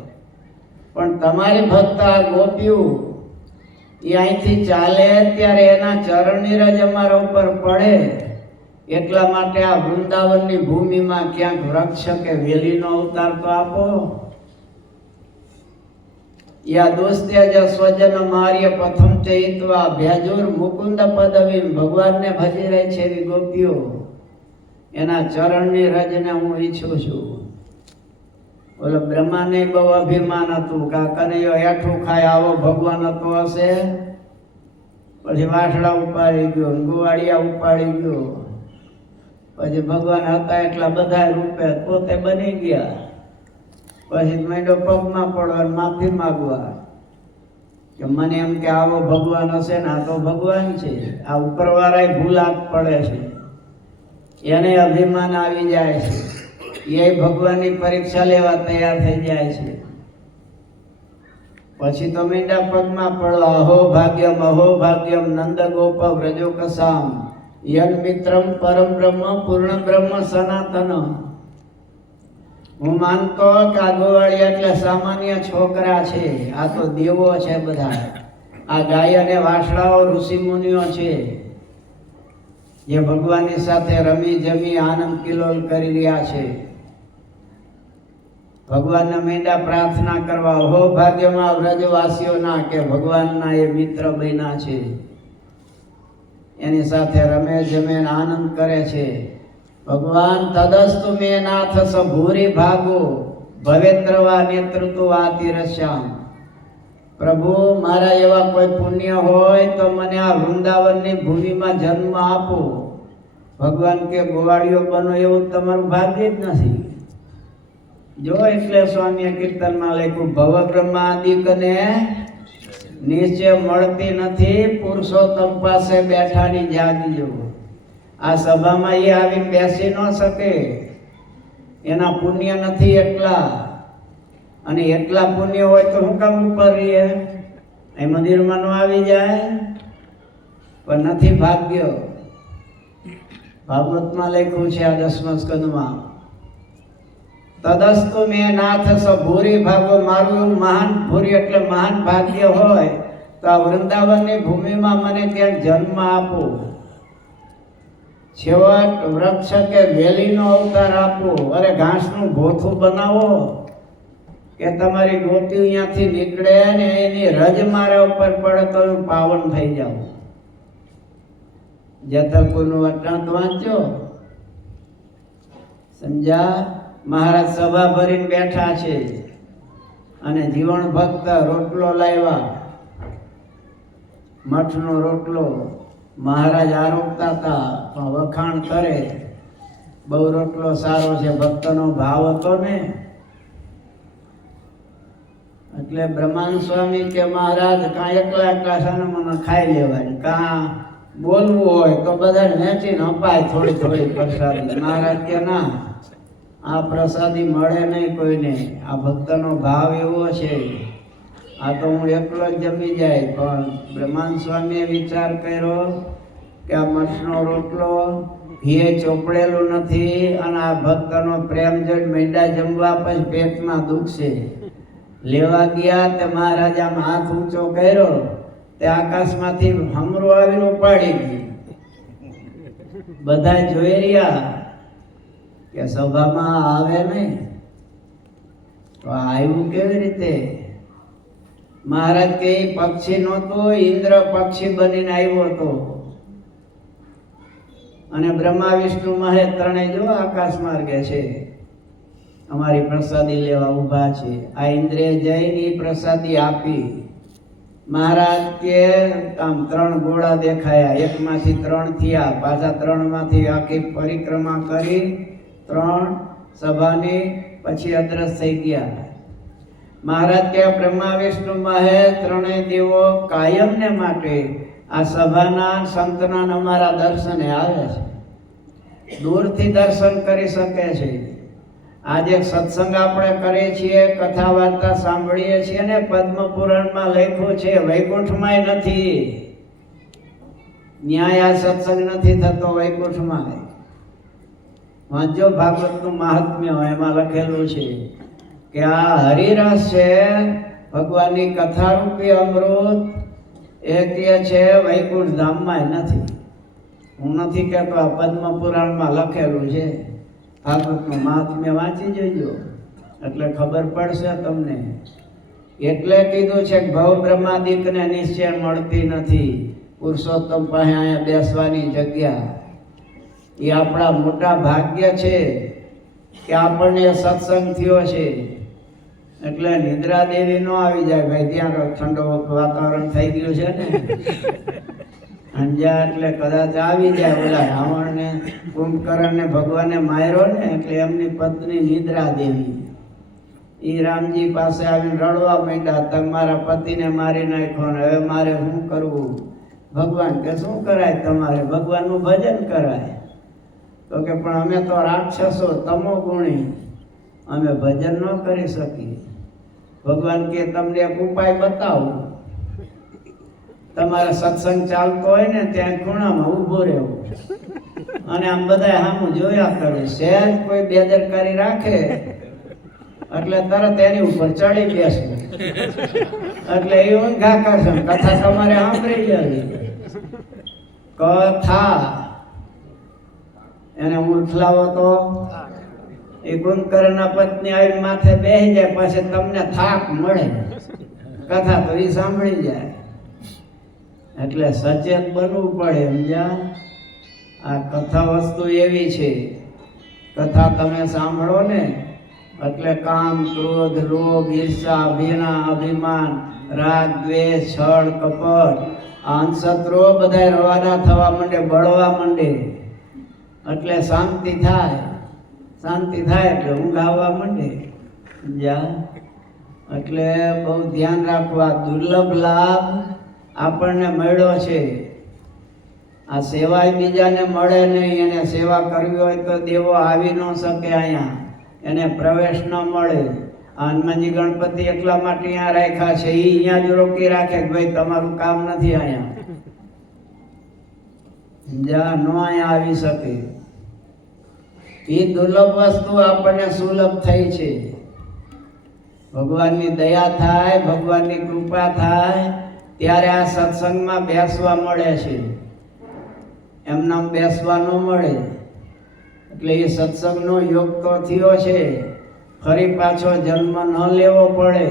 પણ તમારી ભક્ત આ ગોપીઓ એ અહીંથી ચાલે ત્યારે એના ચરણની રજ અમારા ઉપર પડે. એટલા માટે આ વૃંદાવનની ભૂમિમાં ક્યાંક વૃક્ષ કે વેલીનો અવતાર તો આપો. યા દોસ્ત્યજ સ્વજન માર્ય પ્રથમ ચૈત્વા ભેજુર મુકુંદ પદવીમ. ભગવાનને ભજી રહી છે એવી ગોપીઓ, એના ચરણની રજને હું ઈચ્છું છું. ઓલો બ્રહ્માને બહુ અભિમાન હતું કે આ કનૈયો હેઠું ખાય આવો ભગવાન હતો હશે. પછી વાસળા ઉપાડી ગયો, ગોવાળિયા ઉપાડી ગયો. પછી ભગવાન હતા એટલા બધા રૂપે પોતે બની ગયા. પછી માંડ્યો પગમાં પડવા માફી માગવા કે મને એમ કે આવો ભગવાન હશે ને. આ તો ભગવાન છે. આ ઉપરવાળાય ભૂલાત પડે છે, એને અભિમાન આવી જાય છે. એ ભગવાનની પરીક્ષા લેવા તૈયાર થઈ જાય છે. પછી તો મીંડા પગમાં પડવા અહો ભાગ્યમ નંદ ગોપ વ્રજો કસામ યન મિત્રમ પરમ બ્રહ્મ પૂર્ણ બ્રહ્મ સનાતન. હું માનતો કે આ ગોવાળિયા એટલે સામાન્ય છોકરા છે, આ તો દેવો છે બધા. આ ગાય અને વાસળાઓ ઋષિ મુનિઓ છે જે ભગવાનની સાથે રમી જમી આનંદ કિલોલ કરી રહ્યા છે. ભગવાનના મેંડા પ્રાર્થના કરવા હો ભાગ્યમાં વ્રજવાસીઓના કે ભગવાનના એ મિત્ર બન્યા છે, એની સાથે રમે જમે આનંદ કરે છે. ભગવાન તદસ્તુ મે નાથ સભૂરી ભાગો ભવેત્રવા નેતૃત્વાતિ રશ્યામ. પ્રભુ મારા એવા કોઈ પુણ્ય હોય તો મને આ વૃંદાવનની ભૂમિમાં જન્મ આપો. ભગવાન કે ગોવાળીઓ બનો એવું તમારું ભાગ્ય જ નથી. જો એટલે સ્વામીએ કીર્તનમાં લખ્યું ભવ બ્રહ્માદિક ને નિશ્ચય મળતી નથી પુરુષોત્તમ પાસે બેઠાની જાગજો. આ સભામાં એ આવીને બેસી ન શકે, એના પુણ્ય નથી એટલા. અને એટલા પુણ્ય હોય તો હું કામ ઉપર રહીએ? એ મંદિરમાં ન આવી જાય? પણ નથી ભાગ્ય. ભાગવતમાં લખ્યું છે આ 10મા સ્કંદમાં, તદસ્તુ મેં નાથ સ ભૂરી ભાગો. મારું એવું મહાન ભૂરી એટલે મહાન ભાગ્ય હોય તો આ વૃંદાવનની ભૂમિમાં મને ત્યાં જન્મ આપો. છેવટ વૃક્ષ કે વેલીનો અવતાર આપો. અરે ઘાસનું ભોથું બનાવો કે તમારી ગોતી અહીંયાથી નીકળે ને એની રજ મારા ઉપર પડે તો હું પાવન થઈ જાઉં. જતકુનું વટણાંત વાંચો, સમજ્યા? મહારાજ સભા ભરીને બેઠા છે અને જીવન ભક્ત રોટલો લાવ્યા, મઠનો રોટલો. મહારાજ આરોગતા હતા પણ વખાણ કરે, બહુ રોટલો સારો છે. ભક્તનો ભાવ હતો ને એટલે બ્રહ્માનંદ સ્વામી કે મહારાજ કાં એકલા એકલા સાને મને ખાઈ લેવાય, કાં બોલવું હોય તો બધાને વેચીને અપાય થોડી થોડી પ્રસાદી. મહારાજ કે ના, આ પ્રસાદી મળે નહીં કોઈને. આ ભક્તનો ભાવ એવો છે, આ તો હું એકલો જ જમી જાય. પણ બ્રહ્માનંદ સ્વામીએ વિચાર કર્યો કે આ મઠનો રોટલો ઘીએ ચોપડેલું નથી અને આ ભક્તનો પ્રેમ જોઈને મેંડા જમવા પછી પેટમાં દુખશે. લેવા ગયા તે મહારાજ આમ હાથ ઊંચો કર્યો તે આકાશમાંથી હમરો આવીને ઉપાડી ગયું. બધા જોઈ રહ્યા કે સભામાં આવે નહીં તો આવ્યું કેવી રીતે? મહારાજ કે પક્ષી નહોતો, ઇન્દ્ર પક્ષી બનીને આવ્યો હતો. અને બ્રહ્મા વિષ્ણુ મહેશ ત્રણેય જો આકાશ માર્ગે છે, અમારી પ્રસાદી લેવા ઊભા છે. આ ઇન્દ્રે જઈને પ્રસાદી આપી. મહારાજ કે આમ 3 ગોળા દેખાયા, એકમાંથી 3 થયા, પાછા 3માંથી આખી પરિક્રમા કરી 3 સભાની, પછી અદ્રશ્ય થઈ ગયા. મહારાજ કે બ્રહ્મા વિષ્ણુ મહેશ ત્રણેય દેવો કાયમને માટે આ સભાના સંતના અમારા દર્શને આવે છે. દૂરથી દર્શન કરી શકે છે. આજે સત્સંગ આપણે કરીએ છીએ, કથા વાર્તા સાંભળીએ છીએ ને પદ્મ પુરાણમાં લખ્યું છે, વૈકુંઠમાં નથી. ન્યાય આ સત્સંગ નથી થતો વૈકુંઠમાં. વાંચો ભાગવતનું મહાત્મ્ય, એમાં લખેલું છે કે આ હરિરસ છે, ભગવાનની કથા રૂપી અમૃત. એ કહે છે વૈકુંઠ ધામમાં નથી. હું નથી કહેતો, આ પદ્મ પુરાણમાં લખેલું છે. ભાગવતનું મહાત્મ્ય વાંચી જોજો એટલે ખબર પડશે તમને. એટલે કીધું છે કે ભવ બ્રહ્માદિકને નિશ્ચય મળતી નથી. પુરુષોત્તમ પાસે અહીંયા બેસવાની જગ્યા એ આપણા મોટા ભાગ્ય છે કે આપણને સત્સંગ થયો છે. એટલે નિદ્રા દેવી ન આવી જાય ભાઈ, ત્યાં ઠંડો વાતાવરણ થઈ ગયું છે ને અંજા, એટલે કદાચ આવી જાય. ઓલા રાવણને કુંભકર્ણને ભગવાને માર્યો ને એટલે એમની પત્ની નિદ્રા દેવી એ રામજી પાસે આવીને રડવા માંડ્યા, તમારા પતિને મારી નાખ્યો ને હવે મારે શું કરવું? ભગવાન કે શું કરાય તમારે? ભગવાનનું ભજન કરાય. તો કે પણ અમે તો રાક્ષસો, તમો ગુણી, અમે ભજન ન કરી શકીએ. ભગવાન કે તમને એક ઉપાય બતાવો. તમારે સત્સંગ ચાલતો હોય ને ત્યાં ખૂણામાં ઊભો રહેવું અને આમ બધા સામું જોયા કરવું. સહેજ કોઈ બેદરકારી રાખે એટલે તરત એની ઉપર ચડી બેસવું. એટલે એ ઊંઘા કરશે, કથા તમારે સાંભળી જવી. કથા એને ઉઠલાવો તો એ કુંભકર્ણના પત્ની આવી માથે બેસી જાય, પછી તમને થાક મળે. કથા તો એ સાંભળી જાય. એટલે સચેત બનવું પડે. સમજ્યા? આ કથા વસ્તુ એવી છે, કથા તમે સાંભળો ને એટલે કામ, ક્રોધ, લોભ, ઈર્ષા, ઘૃણા, અભિમાન, રાગ, દ્વેષ, છળ, કપટ, અંશત્રો બધા રવાના થવા માંડે, બળવા માંડે. એટલે શાંતિ થાય. શાંતિ થાય એટલે ઊંઘ આવવા માંડે. સમજ્યા? એટલે બહુ ધ્યાન રાખવું. આ દુર્લભ લાભ આપણને મળ્યો છે. આ સેવાય બીજાને મળે નહીં. એને સેવા કરવી હોય તો દેવો આવી ન શકે અહીંયા, એને પ્રવેશ ન મળે. આ હનુમાનજી ગણપતિ એટલા માટે અહીંયા રાખ્યા છે. એ અહીંયા જ રોકી રાખે કે ભાઈ તમારું કામ નથી અહીંયા, જ્યાં ન અહીંયા આવી શકે. એ દુર્લભ વસ્તુ આપણને સુલભ થઈ છે. ભગવાનની દયા થાય, ભગવાનની કૃપા થાય ત્યારે આ સત્સંગમાં બેસવા મળે છે. એમનામ બેસવા ન મળે. એટલે એ સત્સંગનો યોગ તો થયો છે. ફરી પાછો જન્મ ન લેવો પડે,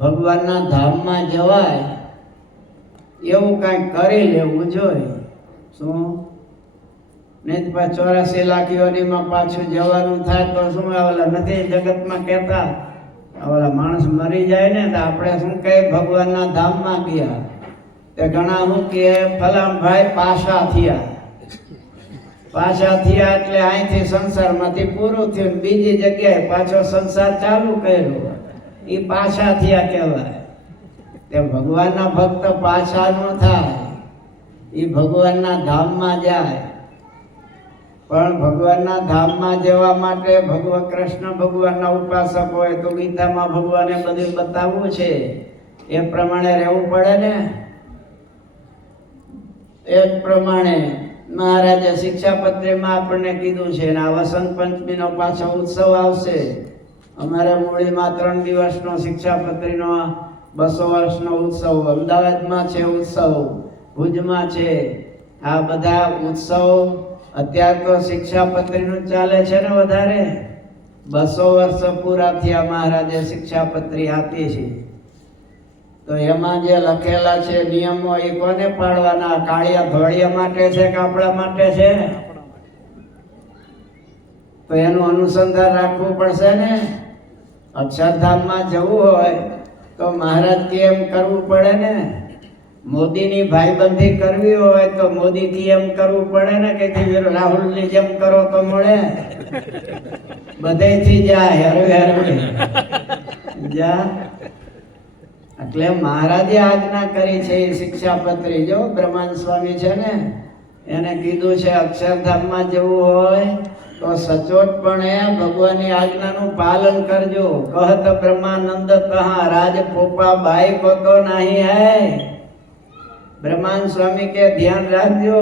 ભગવાનના ધામમાં જવાય એવું કાંઈક કરી લેવું જોઈએ. શું નહીં તો 84 લાખ યોનીમાં પાછું જવાનું થાય તો શું? ઓલા નથી જગતમાં કહેતા, ઓલા માણસ મરી જાય ને તો આપણે શું કહે ભગવાનના ધામમાં ગયા. તે ઘણા શું કહે ફલાણ ભાઈ પાછા થયા. પાછા થયા એટલે અહીંથી સંસારમાંથી પૂરું થયું, બીજી જગ્યાએ પાછો સંસાર ચાલુ કર્યો. એ પાછા થયા કહેવાય. તે ભગવાનના ભક્ત પાછા ન થાય, એ ભગવાનના ધામમાં જાય. પણ ભગવાનના ધામમાં જવા માટે ભગવાન કૃષ્ણ ભગવાનના ઉપાસક હોય તો ગીતામાં ભગવાને બધું બતાવવું છે. એ પ્રમાણે રહેવું પડે ને. એ જ પ્રમાણે મહારાજે શિક્ષાપત્રીમાં આપણને કીધું છે. અને આ વસંત પંચમીનો પાછો ઉત્સવ આવશે. અમારા મૂળીમાં 3 દિવસનો શિક્ષાપત્રીનો 200 વર્ષનો ઉત્સવ અમદાવાદમાં છે, ઉત્સવ ભુજમાં છે. આ બધા ઉત્સવ અત્યારે તો શિક્ષાપત્રીનું ચાલે છે ને વધારે. 200 વર્ષ પૂરા થયા મહારાજે શિક્ષાપત્રી આપી છે. તો એમાં જે લખેલા છે નિયમો એ કોને પાડવાના? કાળિયા ધોળિયા માટે છે કે આપણા માટે છે? તો એનું અનુસંધાન રાખવું પડશે ને. અક્ષરધામમાં જવું હોય તો મહારાજ કેમ કરવું પડે ને. મોદીની ભાઈબંધી કરવી હોય તો મોદી કી એમ કરવું પડે ને કે રાહુલની જેમ કરો તો મળે. બધેથી જાય હરવે હરવે જા. એટલે મહારાજે આજ્ઞા કરી છે એ શિક્ષાપત્રી. જો બ્રહ્માનંદ સ્વામી છે ને એને કીધું છે અક્ષરધામમાં જવું હોય તો સચોટપણે ભગવાનની આજ્ઞાનું પાલન કરજો. કહત બ્રહ્માનંદ કહા રાજ પોપા બાઈ કો તો નહીં હૈ. બ્રહ્માનંદ સ્વામી કે ધ્યાન રાખજો,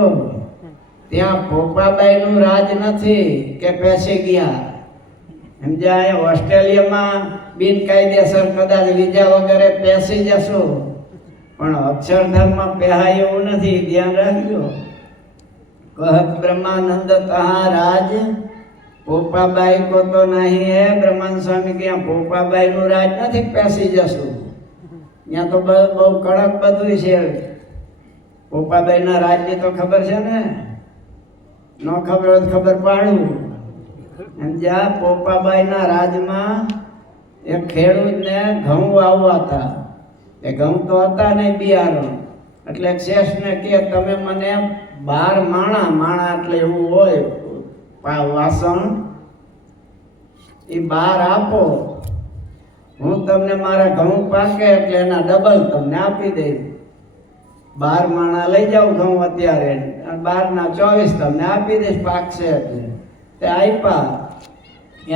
ત્યાં પોપાબાઈ નું રાજ નથી કે પેસે ગયા. સમજાય? ઓસ્ટ્રેલિયામાં બિનકાયદેસર કદાચ વિઝા વગેરે પેસી જશો, પણ અક્ષરધામમાં પહેરાય એવું નથી. ધ્યાન રાખજો. કહત બ્રહ્માનંદ કહા રાજ પોપાબાઈ કો તો નહીં હે. બ્રહ્માનંદ સ્વામી કે પોપાબાઈ નું રાજ નથી, પેસી જશું. ત્યાં તો બહુ કડક બધું છે. પોપાબાઈ ના રાજની તો ખબર છે ને? ન ખબર હોય તો ખબર પાડું. જ્યાં પોપાબાઈ ના રાજમાં એક ખેડૂતને ઘઉં વાવવા હતા. એ ઘઉં તો હતા નહીં બિયારણ. એટલે શેષને કે તમે મને 12 માણા એટલે એવું હોય વાસણ, એ 12 આપો, હું તમને મારા ઘઉં પાકે એટલે એના ડબલ તમને આપી દઈશ. 12 માણા લઈ જાઉં ઘઉં અત્યારે, અને 12 ના 24 તમને આપી દઈશ પાકશે એટલે. તે આપ્યા,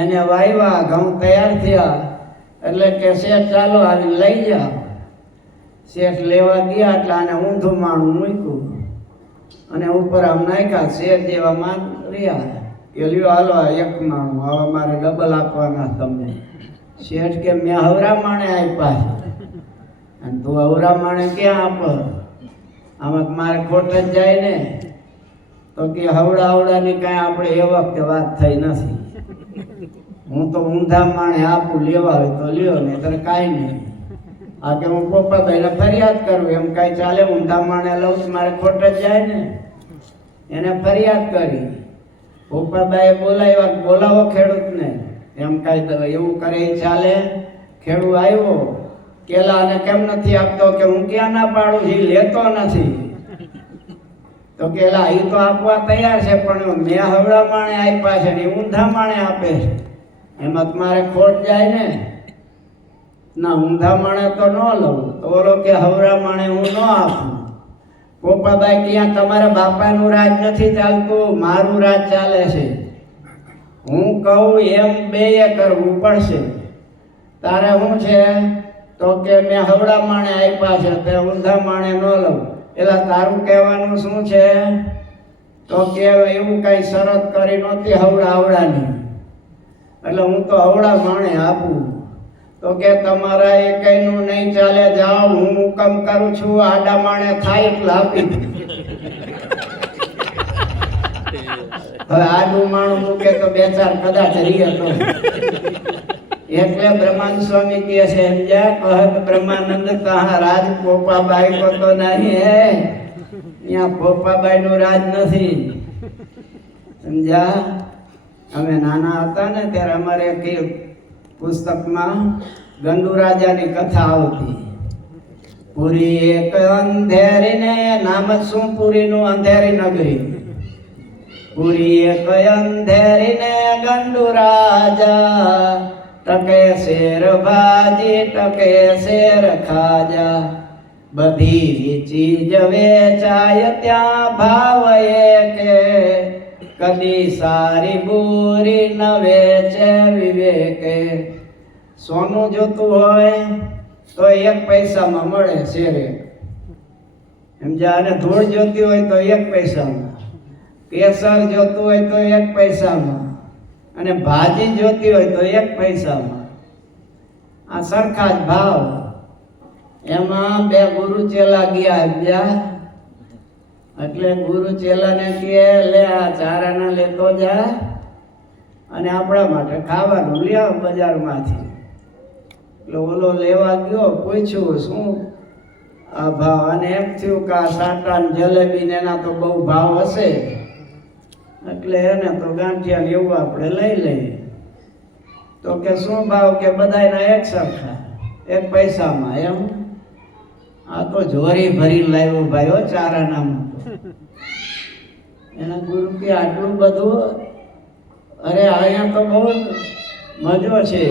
એને વાવ્યા, ઘઉં તૈયાર થયા. એટલે કે શેઠ ચાલો આવી લઈ જાઓ. શેઠ લેવા ગયા એટલે આને ઊંધું માણું મૂક્યું અને ઉપર આમ નાખ્યા. શેઠ જેવા માન રહ્યા એ લ્યો હાલો 1 માણું, હવે મારે ડબલ આપવાના તમને. શેઠ કે મેં હવરા માણે આપ્યા છે અને તું હવરા માણે ક્યાં આપ? આમાં મારે ખોટ જ જાય ને. તો કે હવડાની કાંઈ આપણે એ વખતે વાત થઈ નથી. હું તો ઊંધા માણે આપું, લેવા હોય તો લ્યો, નહીં તો કાંઈ નહીં. આ કે હું પોપાભાઈને ફરિયાદ કરું એમ કાંઈ ચાલે? ઊંધા માણે લઉં મારે ખોટ જ જાય ને. એને ફરિયાદ કરી. પોપાભાઈએ બોલાવ્યા, બોલાવો ખેડૂતને. એમ કાંઈ એવું કરે ચાલે? ખેડૂત આવ્યો, કેલા અને કેમ નથી આપતો? કે હું ક્યાં ના પાડું છું, લેતો નથી. તો કેલા એ તો આપવા તૈયાર છે, પણ મેં હવડા માણે આપ્યા છે ને ઊંધા માણે આપે છે, એમાં તમારે ખોટ જાય ને. ના ઊંધા માણે તો ન લઉં, તો ઓલો કે હવરા માણે હું ન આપું. પોપાબાઈ ક્યાં તમારા બાપાનું રાજ નથી ચાલતું, મારું રાજ ચાલે છે. હું કહું એમ બેય કરવું પડશે. તારે શું છે? તો કે મેં હવડા માણે આપ્યા છે, તે ઊંધા માણે ન લઉં. એટલે તારું કહેવાનું શું છે? તો કે એવું કઈ શરત કરી નહોતી હવડાની, એટલે હું તો હવડા માણે આપું. તો કે તમારા એકયનું નહીં ચાલે, જાઓ હું હુકમ કરું છું, આડા માણે થાય એટલે આપી દઉં. હવે આડું માણું મૂકે તો બે ચાર કદાચ રીએ તો. એટલે બ્રહ્માનંદ સ્વામી કહે છે સમજ્યા, કહત બ્રહ્માનંદ કહા રાજ પોપાબાઈ કો તો નહીં હે, અહીંયા પોપાબાઈ નું રાજ નથી. સમજ્યા? અમે નાના હતા ને ત્યારે અમારે એક પુસ્તકમાં ગંડુ રાજાની કથા આવતી. પૂરી એક અંધેરી ને નામ જ શું પૂરીનું? અંધેરી નગરી. પૂરી એક અંધેરી ને ગંડુ રાજા, ટકે શેર ભાજી ટકે શેર ખાજા, બધી ચીજ વેચાય ત્યાં ભાવ એકે, કદી સારી બુરી ન વેચે વિવેકે. સોનું જોતું હોય તો 1 પૈસામાં મળે શેરે, સમજ્યા? અને ધૂળ જોતી હોય તો 1 પૈસામાં, કેસર જોતું હોય તો 1 પૈસામાં, અને ભાજી જોતી હોય તો 1 પૈસામાં. આ સરખા જ ભાવ. એમાં 2 ગુરુ ચેલા ગયા. એટલે ગુરુ ચેલાને કહે લે આ ચારાના લેતો જા અને આપણા માટે ખાવાનું લે આવ બજારમાંથી. એટલે ઓલો લેવા ગયો, પૂછ્યું શું આ ભાવ? અને એમ થયું કે આ સાટા ને જલેબી ને એના તો બહુ ભાવ હશે, એટલે એને તો ગાંઠિયા ને એવું આપણે લઈ લઈએ. તો કે શું ભાવ? કે બધાયના 1 સરખા, 1 પૈસામાં. એમ? આ તો જોરી ભરી લાવ્યો ભાઈઓ ચારાનામાં. એના ગુરુ કે આટલું બધું? અરે અહીંયા તો બહુ મજો છે,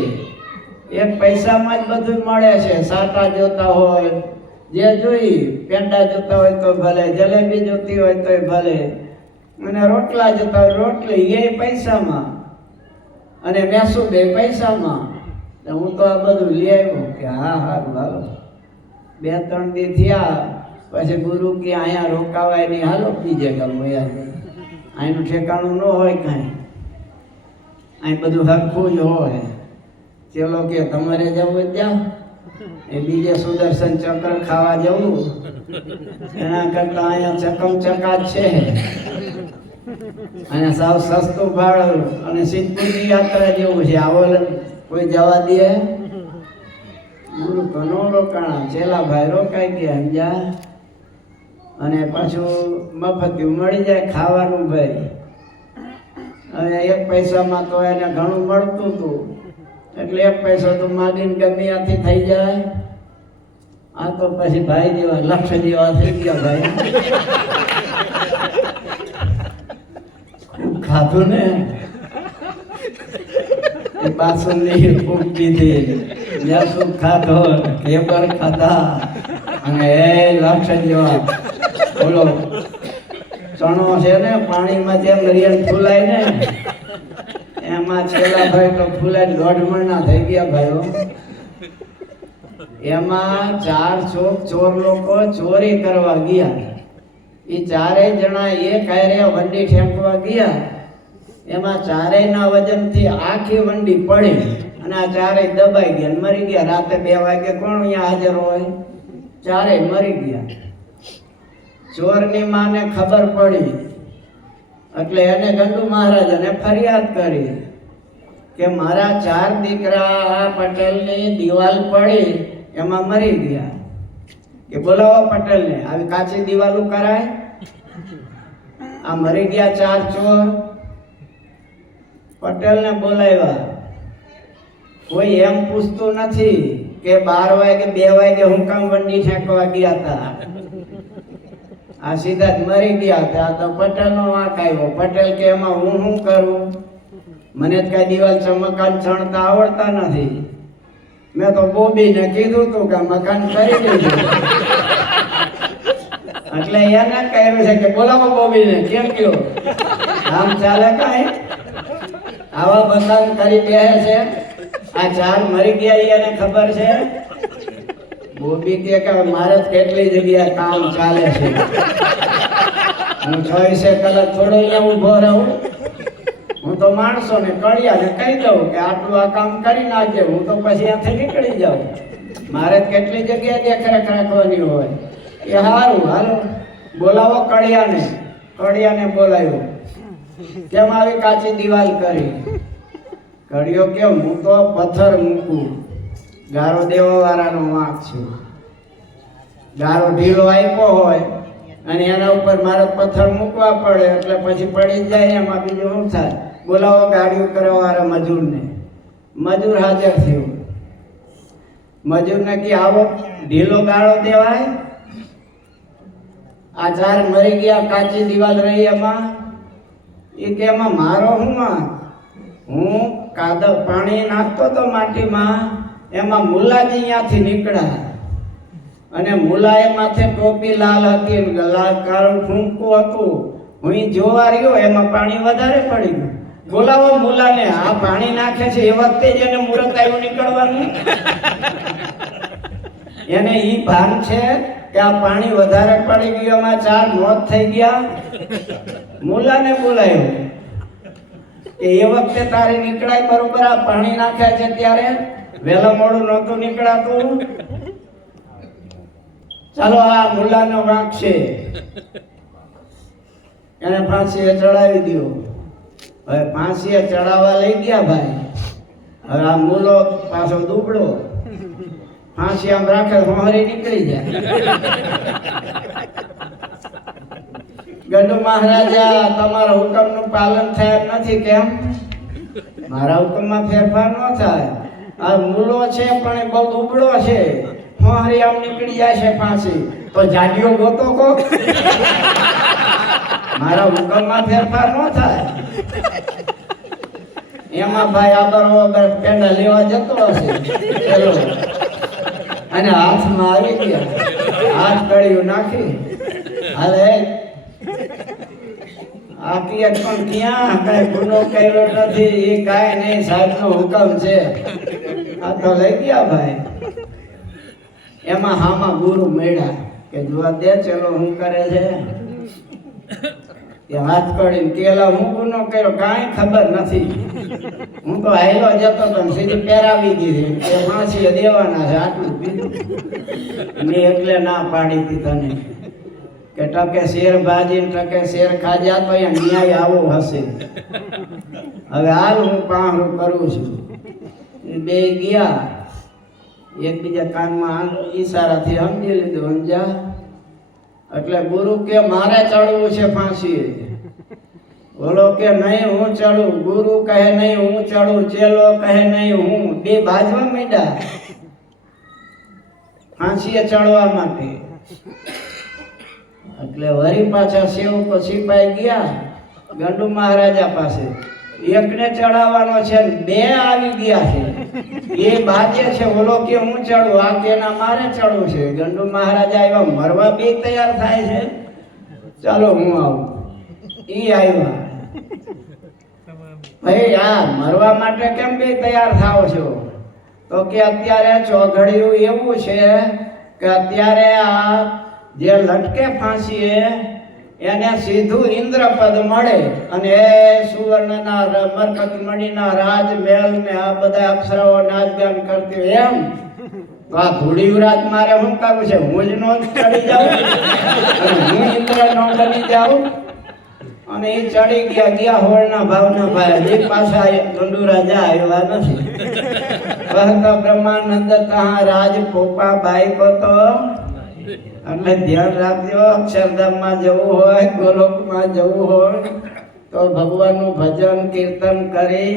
1 પૈસામાં જ બધું મળે છે. સાટા જોતા હોય જે જોઈ, પેંડા જોતા હોય તો ભલે, જલેબી જોતી હોય તો ભલે, અને રોટલા જોતા હોય રોટલી એ પૈસામાં, અને મેસું 2 પૈસામાં. હું તો આ બધું લઈ આવ્યો. કે હા હારું હાલો. 2-3 દી થયા પછી ગુરુ કે અહીંયા રોકાવાય નહીં, હાલો બીજે ગામ વયા. અહીંનું ઠેકાણું ન હોય કાંઈ, અહીં બધું હરખું જ હોય. ચલો કે તમારે જવું હોય ત્યાં, એ બીજે સુદર્શન ચક્ર ખાવા જવું એના કરતા અહીંયા ચકમ ચકા જ છે. અને સાવ સસ્તું ભાડું અને સિદ્ધપુરની યાત્રા જેવું છે. આવો કોઈ જવા દે? ગુરુ તો નો રોકાણા, ચેલા ભાઈ રોકાઈ ગયા. સમજ્યા? અને પાછું મફતિયું મળી જાય ખાવાનું ભાઈ. અને 1 પૈસામાં તો એને ઘણું મળતું હતું, એટલે 1 પૈસો તો માગીને ગમે ત્યાંથી થઈ જાય. આ તો પછી ભાઈ જેવા લક્ષ જેવા થઈ ગયા ભાઈ. ખૂબ ખાધું ને, એ બાસુંદી ખૂબ પીધી, લસુન ખાધો, ઢેબર ખાધા, અને એ લક્ષ જેવા બોલો ચણો છે ને પાણીમાં જેમ નરિયેળ ફૂલાય ને એમાં છેલ્લા ભાઈ તો ફૂલાય 1.5 મણના થઈ ગયા ભાઈઓ. એમાં 4 ચોર લોકો ચોરી કરવા ગયા. એ 4 જણા એક હારે વંડી ઠેકવા ગયા. એમાં 4ના વજનથી આખી વંડી પડી અને આ 4 દબાઈ ગયા, મરી ગયા. રાતે 2 વાગે કોણ અહીંયા હાજર હોય? 4 મરી ગયા. ચોરની માને ખબર પડી એટલે એને ગંડુ મહારાજાને ફરિયાદ કરી કે મારા 4 દીકરા આ પટેલની દિવાલ પડી એમાં મરી ગયા. કે બોલાવો પટેલને. આવી કાચી દિવાલો કરાય? આ મરી ગયા 4 ચોર. પટેલને બોલાવ્યા. કોઈ એમ પૂછતું નથી કે 12 વાગે 2 વાગે હું કામ વંડી ફેંકવા ગયા હતા. આ સીધા જ મરી ગયા હતા. તો પટેલનો વાંક આવ્યો. પટેલ કે એમાં હું શું કરું? મને જ કઈ દિવાલ ચમકાન ચણતા આવડતા નથી. મેં તો બોબીને કીધું તું કે મકાન કરી દેજો. એટલે એને કહ્યું છે કે બોલાવો બોબીને. કેમ કયો આમ ચાલે કાંઈ? આવા બધાન કરી દે છે. આ 4 મરી ગયા એને ખબર છે. બોબી કે મારે કેટલી જગ્યાએ કામ ચાલે છે, હું 6 કલાક થોડો અહીંયા ઊભો રહું. હું તો માણસોને કળિયાને કહી દઉં કે આટલું આ કામ કરી નાખજે, હું તો પછી ત્યાંથી નીકળી જાઉં. મારે કેટલી જગ્યાએ દેખરેખ રાખવાની હોય. એ સારું, હાલો બોલાવો કળિયાને. કળિયાને બોલાવ્યો. કેમ આવી કાચી દિવાલ કરી? કળિયો કે હું તો પથ્થર મૂકું, ગારો દેવા વાળાનો વાંક છું. ગારો ઢીલો આપ્યો હોય અને એના ઉપર મારે પથ્થર મૂકવા પડે એટલે પછી પડી જાય. એમાં બીજું શું થાય? બોલાવો ગાડીઓ કરવા વાળા મજૂરને. મજૂર હાજર થયો. મજૂરને કે આવો ઢીલો ગાળો દેવાય? આ 4 મરી ગયા, કાચી દિવાલ રહી એમાં. એ કે એમાં મારો હું માં? હું કાદવ પાણી નાખતો તો માટીમાં, એમાં મુલાજી અહીંયાથી નીકળ્યા અને મુલાએ માથે ટોપી લાલ હતી, લાલ કાળું ફૂંકું હતું. હું જોવા રહ્યો, એમાં પાણી વધારે પડી ગયું. બોલાવો મુલાને. આ પાણી નાખે છે એ વખતે જ એને મુરત આવ્યું નીકળવાનું. એને ઈ ભાન છે કે આ પાણી વધારે પડી ગયું, એમાં 4 મોત થઈ ગયા. મુલાને બોલાયો કે એ વખતે તારે નીકળાય બરોબર, આ પાણી નાખ્યા છે ત્યારે વહેલા મોડું નહોતું નીકળાતું. ચાલો આ મુલાનો વાંક છે, એને ફાંસીએ ચડાવી દો. હવે ફાંસીએ ચડાવવા લઈ ગયા ભાઈ. હવે આ મુલો પાછો દુબળો, ફાંસી આમ રાખે હોહરી નીકળી જાય. ગંડુ મહારાજા, તમારા હુકમનું પાલન થાય નથી. કેમ? મારા હુકમમાં ફેરફાર ન થાય. આ મુલો છે પણ એ બહુ દુબળો છે, હોહરી આમ નીકળી જાય છે ફાંસી. તો જાડીઓ ગોતો કો. મારા હુકમમાં ફેરફાર ન થાય. એમાં ભાઈ આબર વગર પેંડા લેવા જતો હશે પેલો, અને હાથમાં આવી ગયા. હાથ કળિયું નાખી હાલે આ કે પણ ક્યાં કઈ ગુનો કર્યો નથી, એ કાંઈ નહીં, સાહેબનો હુકમ છે. આ તો લઈ ગયા ભાઈ. એમાં હામાં ગુરુ મળ્યા કે જોવા દે ચલો હું કરે છે. એ હાથ કળીને કેલા હું ગુનો કર્યો કાંઈ ખબર નથી, હું તો હાઈલો જતો તો સીધી પહેરાવી દીધી કે ફાંસી દેવાના છે, આટલું કીધું. મેં એટલે ના પાડી હતી તને કે ટકે શેર ભાજી ટકે શેર ખાજા તો અહીંયા ન્યાય આવો હશે. હવે હાલ હું પાહરું કરું છું. બે ગયા, એકબીજા કાનમાં ઈશારાથી સમજી લીધું. સમજા? એટલે ગુરુ કે મારે ચડવું છે ફાંસી. બોલો કે નહીં હું ચડું. ગુરુ કહે નહીં હું ચડું, ચેલો કહે નહીં હું. બે બાજવા માંડ્યા ફાંસીએ ચડવા માટે. એટલે વરી પાછા સેવકો સિપાઈ ગયા ગંડુ મહારાજા પાસે. એકને ચડાવવાનો છે, 2 આવી ગયા છે. એ બાજે છે, બોલો કે હું ચડું, આ કે ના મારે ચડવું છે. ગંડુ મહારાજા આવ્યા, મરવા બે તૈયાર થાય છે. ચાલો હું આવું. ઈ આવ્યા. ભાઈ આ મરવા માટે કેમ બે તૈયાર થાવ છો? તો કે અત્યારે ચોઘડિયું એવું છે કે અત્યારે આ જે લટકે ફાંસીએ એને સીધું ઇન્દ્રપદ મળે અને એ સુવર્ણના મરકતમણીના રાજમહેલ ને આ બધા અપ્સરાઓ નાચગાન કરતી એમ. તો આ ધૂળીયુરાજ મારે શું કરવું છે? હું જ નો ચડી જાઉં અને હું ઇન્દ્ર નો બની જાઉં? અને એ ચડી ગયા હોળના ભાવના ભાઈ. એ પાછા ગંડુ રાજા આવ્યા નથી. કહત બ્રહ્માનંદ તહા રાજ પોપા બાઈ કો તો. એટલે ધ્યાન રાખજો, અક્ષરધામમાં જવું હોય, ગોલોકમાં જવું હોય તો ભગવાનનું ભજન કીર્તન કરી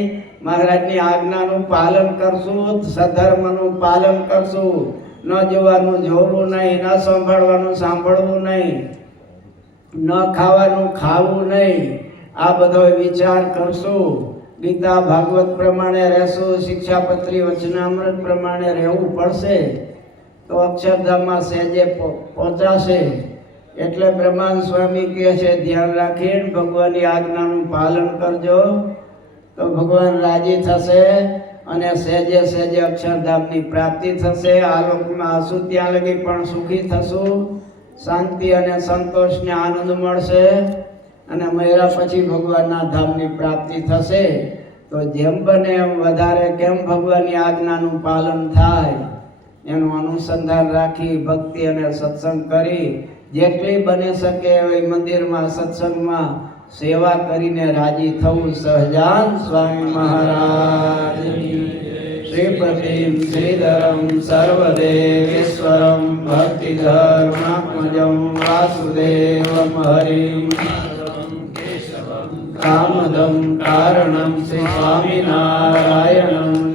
મહારાજની આજ્ઞાનું પાલન કરશું, સધર્મનું પાલન કરશું. ન જોવાનું જોવું નહીં, ન સાંભળવાનું સાંભળવું નહીં, ન ખાવાનું ખાવું નહીં. આ બધો વિચાર કરશું ગીતા ભાગવત પ્રમાણે રહેશું, શિક્ષાપત્રી વચનામૃત પ્રમાણે રહેવું પડશે તો અક્ષરધામમાં સહેજે પહોંચાશે. એટલે બ્રહ્માંડ સ્વામી કહે છે ધ્યાન રાખીને ભગવાનની આજ્ઞાનું પાલન કરજો તો ભગવાન રાજી થશે અને સહેજે સહેજે અક્ષરધામની પ્રાપ્તિ થશે. આ લોકમાં હશું ત્યાં લગી પણ સુખી થશું, શાંતિ અને સંતોષને આનંદ મળશે અને મર્યા પછી ભગવાનના ધામની પ્રાપ્તિ થશે. તો જેમ બને એમ વધારે કેમ ભગવાનની આજ્ઞાનું પાલન થાય એનું અનુસંધાન રાખી ભક્તિ અને સત્સંગ કરી જેટલી બની શકે એવી મંદિરમાં સત્સંગમાં સેવા કરીને રાજી થવું. સહજાન સ્વામી મહારાજ શ્રીપતિમ શ્રીધરમ સર્વદેવેશ્વરમ ભક્તિધર્માત્મજમ વાસુદેવમ હરિમ કામદમ કારણમ શ્રી સ્વામિનારાયણમ